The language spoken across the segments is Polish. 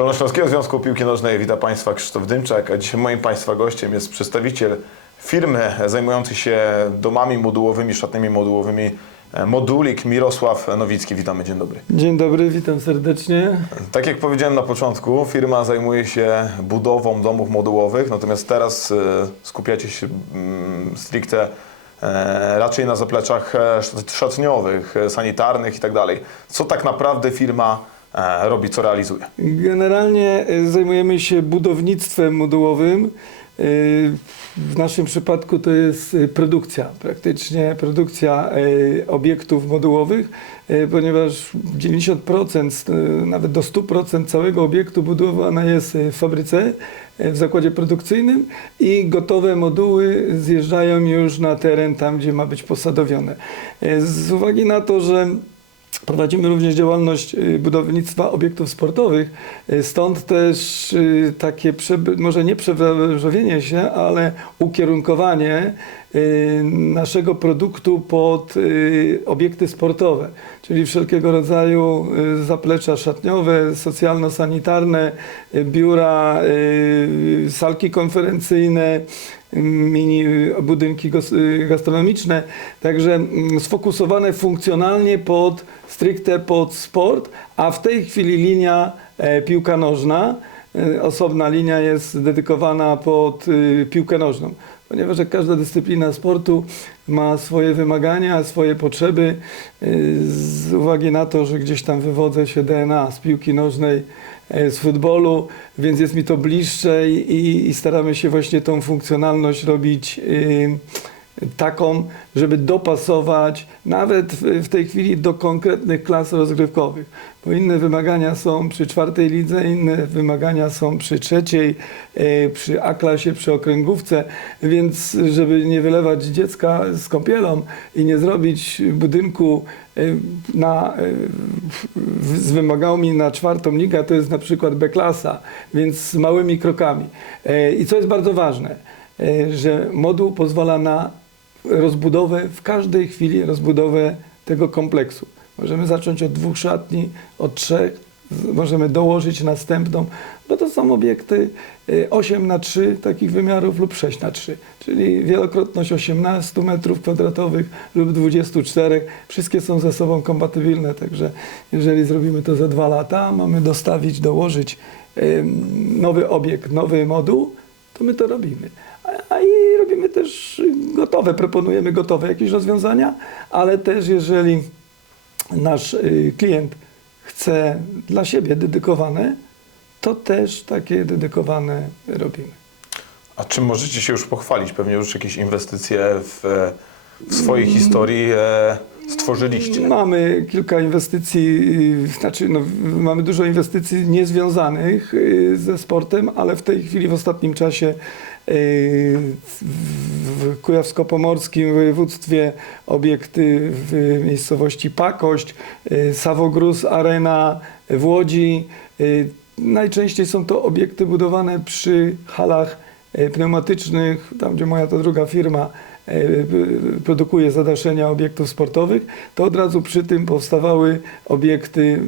Dolnośląskiego Związku Piłki Nożnej witam Państwa Krzysztof Dymczak, a dzisiaj moim Państwa gościem jest przedstawiciel firmy zajmującej się domami modułowymi, szatnymi modułowymi e, Modulik Mirosław Nowicki. Witamy, dzień dobry. Dzień dobry, witam serdecznie. Tak jak powiedziałem na początku, firma zajmuje się budową domów modułowych, natomiast teraz e, skupiacie się mm, stricte e, raczej na zapleczach sz- szatniowych, sanitarnych i tak dalej. Co tak naprawdę firma robi, co realizuje? Generalnie y, zajmujemy się budownictwem modułowym. Y, W naszym przypadku to jest produkcja, praktycznie produkcja obiektów modułowych, ponieważ 90%, y, nawet do 100% całego obiektu budowane jest w fabryce, w zakładzie produkcyjnym i gotowe moduły zjeżdżają już na teren tam, gdzie ma być posadowione. Z uwagi na to, że Prowadzimy również działalność y, budownictwa obiektów sportowych, y, stąd też y, takie, może nie przebranżowienie się, ale ukierunkowanie naszego produktu pod y, obiekty sportowe, czyli wszelkiego rodzaju y, zaplecza szatniowe, socjalno-sanitarne, y, biura, y, salki konferencyjne, mini y, budynki y, gastronomiczne, także mm, sfokusowane funkcjonalnie pod stricte pod sport, a w tej chwili linia e, piłka nożna, osobna linia jest dedykowana pod y, piłkę nożną, ponieważ jak każda dyscyplina sportu ma swoje wymagania, swoje potrzeby, y, z uwagi na to, że gdzieś tam wywodzę się DNA z piłki nożnej, e, z futbolu, więc jest mi to bliższe i, i staramy się właśnie tą funkcjonalność robić y, taką, żeby dopasować nawet w, tej chwili do konkretnych klas rozgrywkowych. Bo inne wymagania są przy czwartej lidze, inne wymagania są przy trzeciej, e, przy A-klasie, przy okręgówce, więc żeby nie wylewać dziecka z kąpielą i nie zrobić budynku e, na, e, z wymogami na czwartą ligę, to jest na przykład B-klasa, więc z małymi krokami. I co jest bardzo ważne, że moduł pozwala na rozbudowę, w każdej chwili rozbudowę tego kompleksu. Możemy zacząć od dwóch szatni, od trzech, możemy dołożyć następną, bo to są obiekty y, 8 na 3 takich wymiarów lub 6 na 3, czyli wielokrotność 18 metrów kwadratowych lub 24. Wszystkie są ze sobą kompatybilne, także jeżeli zrobimy to za dwa lata, mamy dostawić, dołożyć nowy obiekt, nowy moduł, to my to robimy. A i robimy też gotowe, proponujemy gotowe jakieś rozwiązania, ale też jeżeli nasz y, klient chce dla siebie dedykowane, to też takie dedykowane robimy. A czym możecie się już pochwalić? Pewnie już jakieś inwestycje w, w swojej historii e, stworzyliście. Mamy kilka inwestycji, y, znaczy no, mamy dużo inwestycji niezwiązanych y, ze sportem, ale w tej chwili w ostatnim czasie y, w Kujawsko-Pomorskim województwie obiekty w miejscowości Pakość, Sawogruz Arena w Łodzi. Najczęściej są to obiekty budowane przy halach pneumatycznych, tam gdzie moja to druga firma produkuje zadaszenia obiektów sportowych, to od razu przy tym powstawały obiekty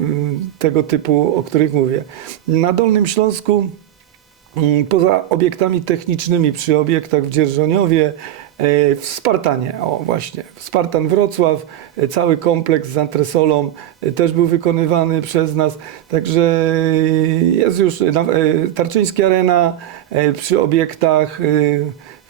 tego typu, o których mówię. Na Dolnym Śląsku Poza obiektami technicznymi przy obiektach w Dzierżoniowie, e, w Spartanie, o właśnie, w Spartan Wrocław, e, cały kompleks z antresolą e, też był wykonywany przez nas, także jest już e, e, Tarczyński Arena e, przy obiektach e,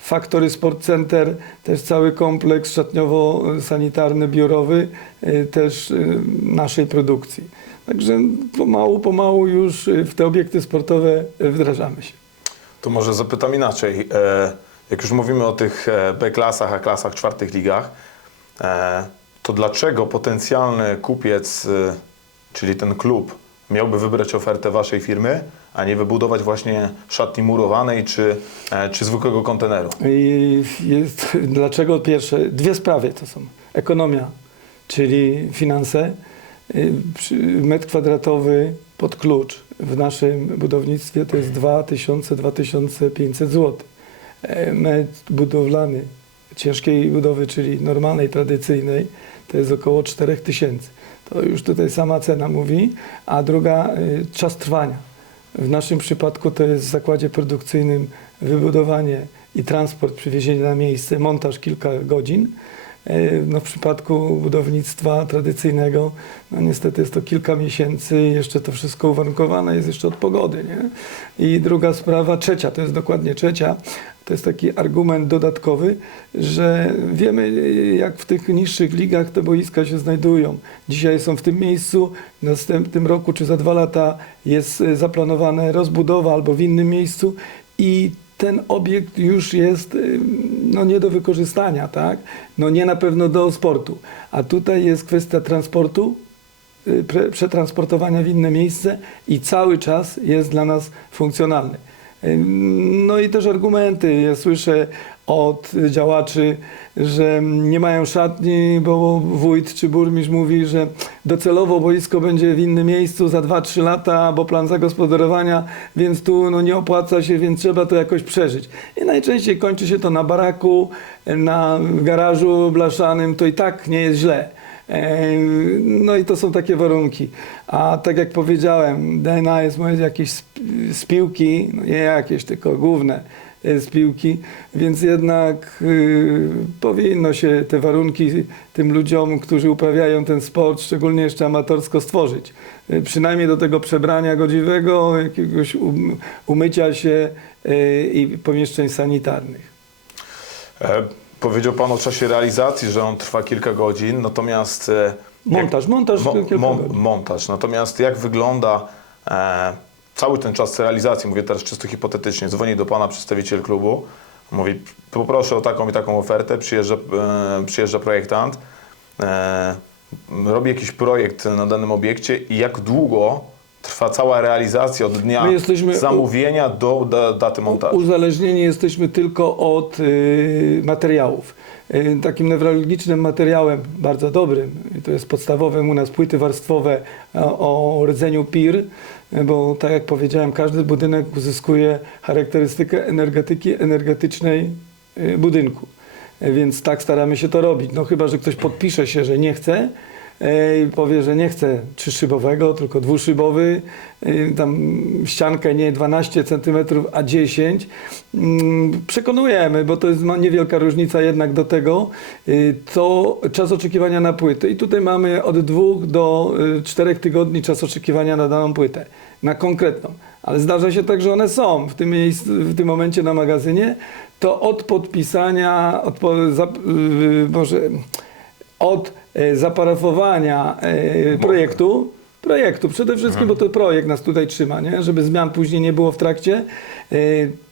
Factory Sport Center, też cały kompleks szatniowo-sanitarny, biurowy, e, też e, naszej produkcji. Także pomału, pomału już e, w te obiekty sportowe wdrażamy się. To może zapytam inaczej. E, jak już mówimy o tych e, B-klasach, A-klasach, czwartych ligach, e, to dlaczego potencjalny kupiec, czyli ten klub, miałby wybrać ofertę waszej firmy, a nie wybudować właśnie szatni murowanej czy, e, czy zwykłego konteneru? I jest, dlaczego pierwsze? Dwie sprawy to są. Ekonomia, czyli finanse. Y, Metr kwadratowy pod klucz w naszym budownictwie to jest 2000-2500 zł. E, Metr budowlany ciężkiej budowy, czyli normalnej, tradycyjnej, to jest około 4000. To już tutaj sama cena mówi. A druga, y, czas trwania. W naszym przypadku to jest w zakładzie produkcyjnym wybudowanie i transport, przywiezienie na miejsce, montaż kilka godzin. E, No w przypadku budownictwa tradycyjnego, no niestety jest to kilka miesięcy, jeszcze to wszystko uwarunkowane jest jeszcze od pogody. Nie? I druga sprawa, trzecia, to jest dokładnie trzecia, to jest taki argument dodatkowy, że wiemy jak w tych niższych ligach te boiska się znajdują. Dzisiaj są w tym miejscu, w następnym roku czy za dwa lata jest e, zaplanowana rozbudowa albo w innym miejscu i ten obiekt już jest y, no, nie do wykorzystania, tak? No nie na pewno do sportu. A tutaj jest kwestia transportu, y, przetransportowania w inne miejsce i cały czas jest dla nas funkcjonalny. No i też argumenty. Ja słyszę od działaczy, że nie mają szatni, bo wójt czy burmistrz mówi, że docelowo boisko będzie w innym miejscu za 2-3 lata, bo plan zagospodarowania, więc tu no, nie opłaca się, więc trzeba to jakoś przeżyć. I najczęściej kończy się to na baraku, na garażu blaszanym, to i tak nie jest źle. E, No i to są takie warunki. A tak jak powiedziałem, DNA jest moje jakieś sp- z piłki, no nie jakieś, tylko główne z piłki, więc jednak y, powinno się te warunki tym ludziom, którzy uprawiają ten sport, szczególnie jeszcze amatorsko, stworzyć. Y, przynajmniej do tego przebrania godziwego, jakiegoś um, umycia się y, i pomieszczeń sanitarnych. E, powiedział Pan o czasie realizacji, że on trwa kilka godzin, natomiast... e, Montaż, montaż Mo- godzin. montaż. Natomiast jak wygląda e, cały ten czas realizacji, mówię teraz czysto hipotetycznie, dzwoni do Pana przedstawiciel klubu, mówi poproszę o taką i taką ofertę, przyjeżdża, e, przyjeżdża projektant, e, robi jakiś projekt na danym obiekcie i jak długo trwa cała realizacja od dnia My jesteśmy zamówienia do da, daty montażu? Uzależnieni jesteśmy tylko od y, materiałów. Y, takim newralgicznym materiałem, bardzo dobrym, to jest podstawowym u nas płyty warstwowe o, o rdzeniu PIR, bo tak jak powiedziałem, każdy budynek uzyskuje charakterystykę energetyki energetycznej y, budynku. Y, Więc tak staramy się to robić. No chyba, że ktoś podpisze się, że nie chce, i powie, że nie chce trzyszybowego, tylko dwuszybowy, y, tam ściankę nie 12 cm, a 10. Mm, Przekonujemy, bo to jest niewielka różnica jednak do tego, y, to czas oczekiwania na płytę. I tutaj mamy od dwóch do y, czterech tygodni czas oczekiwania na daną płytę, na konkretną. Ale zdarza się tak, że one są w tym, miejscu, w tym momencie na magazynie, to od podpisania, od, po, zap, y, może od e, zaparafowania e, projektu, projektu przede wszystkim, bo to projekt nas tutaj trzyma, nie? żeby zmian później nie było w trakcie, e,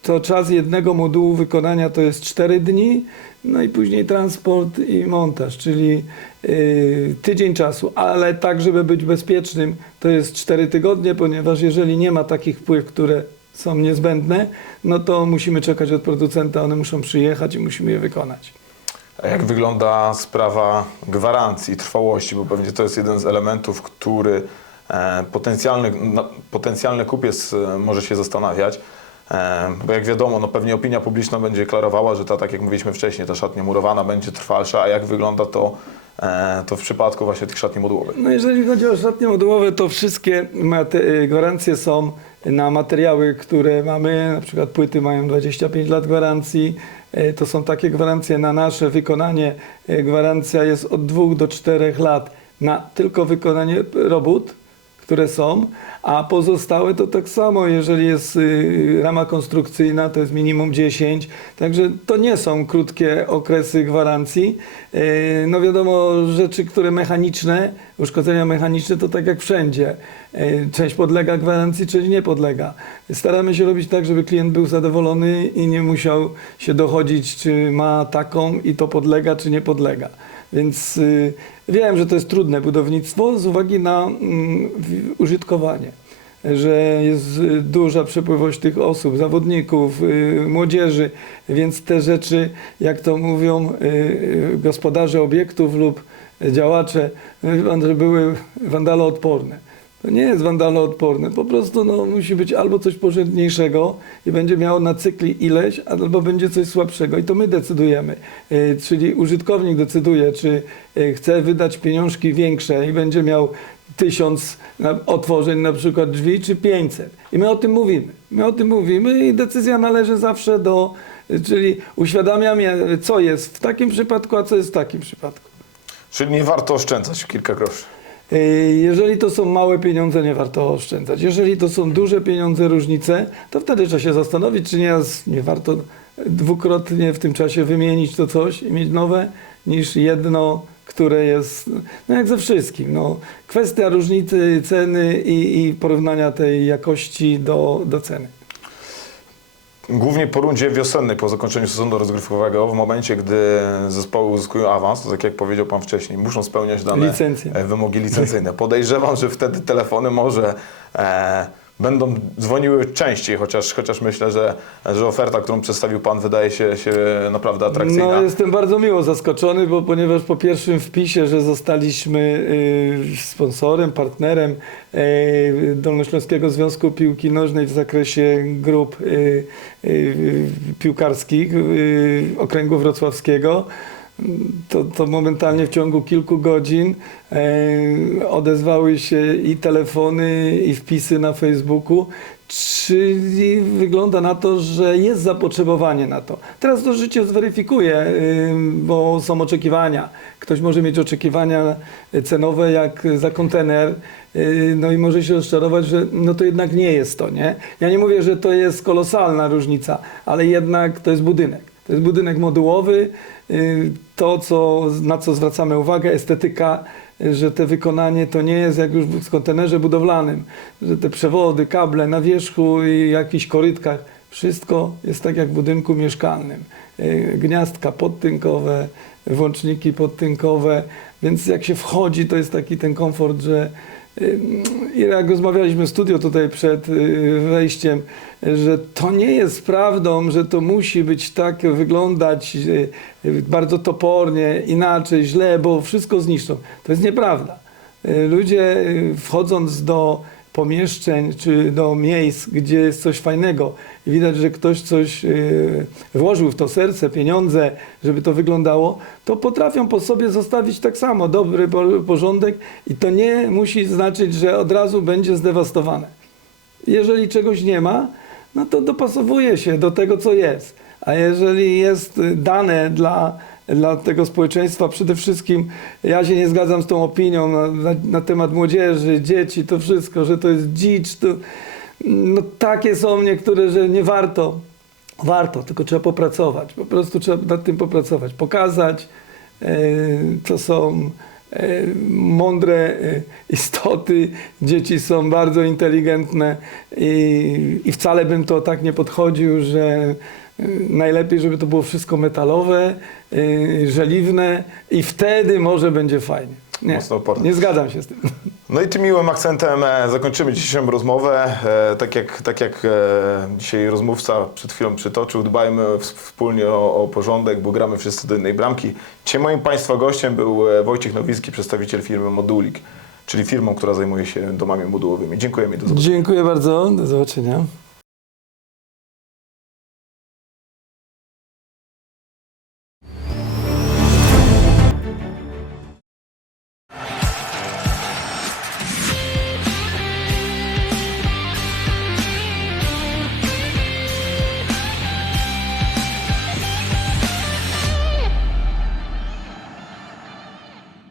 to czas jednego modułu wykonania to jest 4 dni, no i później transport i montaż, czyli tydzień czasu, ale tak, żeby być bezpiecznym, to jest 4 tygodnie, ponieważ jeżeli nie ma takich pływ, które są niezbędne, no to musimy czekać od producenta, one muszą przyjechać i musimy je wykonać. Jak wygląda sprawa gwarancji, trwałości, bo pewnie to jest jeden z elementów, który e, potencjalny, no, potencjalny kupiec e, może się zastanawiać. E, bo jak wiadomo, no pewnie opinia publiczna będzie klarowała, że ta, tak jak mówiliśmy wcześniej, ta szatnia murowana będzie trwalsza, a jak wygląda to, to w przypadku właśnie tych szatni modułowych? No jeżeli chodzi o szatnie modułowe, to wszystkie gwarancje są na materiały, które mamy. Na przykład płyty mają 25 lat gwarancji. Y, To są takie gwarancje na nasze wykonanie. Y, Gwarancja jest od 2 do 4 lat na tylko wykonanie robót, które są, a pozostałe to tak samo, jeżeli jest y, rama konstrukcyjna, to jest minimum 10, także to nie są krótkie okresy gwarancji. Y, No wiadomo, rzeczy, które mechaniczne, uszkodzenia mechaniczne to tak jak wszędzie. Y, Część podlega gwarancji, część nie podlega. Staramy się robić tak, żeby klient był zadowolony i nie musiał się dochodzić, czy ma taką i to podlega, czy nie podlega. Więc y, wiem, że to jest trudne budownictwo z uwagi na mm, użytkowanie, że jest y, duża przepływość tych osób, zawodników, y, młodzieży, więc te rzeczy, jak to mówią gospodarze obiektów lub działacze, były wandaloodporne. To nie jest wandaloodporne, po prostu no, musi być albo coś porządniejszego i będzie miało na cykli ileś, albo będzie coś słabszego i to my decydujemy. Y, Czyli użytkownik decyduje, czy y, chce wydać pieniążki większe i będzie miał tysiąc otworzeń na przykład drzwi, czy 500. I my o tym mówimy. My o tym mówimy i decyzja należy zawsze do, czyli uświadamiam je, co jest w takim przypadku, a co jest w takim przypadku. Czyli nie warto oszczędzać kilka groszy. Yy, Jeżeli to są małe pieniądze, nie warto oszczędzać. Jeżeli to są duże pieniądze, różnice, to wtedy trzeba się zastanowić, czy nie, nie warto dwukrotnie w tym czasie wymienić to coś i mieć nowe, niż jedno, które jest, no jak ze wszystkim. No, kwestia różnicy ceny i, i porównania tej jakości do, do ceny. Głównie po rundzie wiosennej, po zakończeniu sezonu rozgrywkowego, w momencie, gdy zespoły uzyskują awans, to tak jak powiedział Pan wcześniej, muszą spełniać dane Licencje. e, wymogi licencyjne. Podejrzewam, że wtedy telefony może e, będą dzwoniły częściej, chociaż, chociaż myślę, że, że oferta, którą przedstawił Pan, wydaje się, się naprawdę atrakcyjna. No, jestem bardzo miło zaskoczony, bo ponieważ po pierwszym wpisie, że zostaliśmy y, sponsorem, partnerem y, Dolnośląskiego Związku Piłki Nożnej w zakresie grup y, y, piłkarskich y, okręgu wrocławskiego, to, to momentalnie w ciągu kilku godzin e, odezwały się i telefony, i wpisy na Facebooku, czyli wygląda na to, że jest zapotrzebowanie na to. Teraz to życie zweryfikuje, y, bo są oczekiwania. Ktoś może mieć oczekiwania cenowe jak za kontener, y, no i może się rozczarować, że no to jednak nie jest to, nie? Ja nie mówię, że to jest kolosalna różnica, ale jednak to jest budynek. To jest budynek modułowy. Y, To, co, na co zwracamy uwagę, estetyka, y, że te wykonanie to nie jest jak już w kontenerze budowlanym, że te przewody, kable na wierzchu i jakichś korytkach, wszystko jest tak jak w budynku mieszkalnym. Y, Gniazdka podtynkowe, włączniki podtynkowe, więc jak się wchodzi, to jest taki ten komfort, że i jak rozmawialiśmy w studio tutaj przed y, wejściem, że to nie jest prawdą, że to musi być tak, wyglądać y, y, bardzo topornie, inaczej, źle, bo wszystko zniszczą. To jest nieprawda. Ludzie wchodząc do pomieszczeń czy do miejsc, gdzie jest coś fajnego i widać, że ktoś coś y, włożył w to serce, pieniądze, żeby to wyglądało, to potrafią po sobie zostawić tak samo dobry po- porządek i to nie musi znaczyć, że od razu będzie zdewastowane. Jeżeli czegoś nie ma, no to dopasowuje się do tego, co jest. A jeżeli jest dane dla, dla tego społeczeństwa, przede wszystkim ja się nie zgadzam z tą opinią na, na, na temat młodzieży, dzieci, to wszystko, że to jest dzicz, to, no takie są niektóre, że nie warto. Warto, tylko trzeba popracować. Po prostu trzeba nad tym popracować, pokazać, e, to są mądre e, istoty, dzieci są bardzo inteligentne i, i wcale bym to tak nie podchodził, że e, najlepiej, żeby to było wszystko metalowe, e, żeliwne i wtedy może będzie fajnie. Nie, Mocno oporne. nie zgadzam się z tym. No i tym miłym akcentem e, zakończymy dzisiejszą rozmowę. E, Tak jak, tak jak e, dzisiaj rozmówca przed chwilą przytoczył, dbajmy wspólnie o, o porządek, bo gramy wszyscy do jednej bramki. Dzisiaj moim Państwa gościem był Wojciech Nowicki, przedstawiciel firmy Modulik, czyli firmą, która zajmuje się domami modułowymi. Dziękujemy i do zobaczenia. Dziękuję bardzo, do zobaczenia.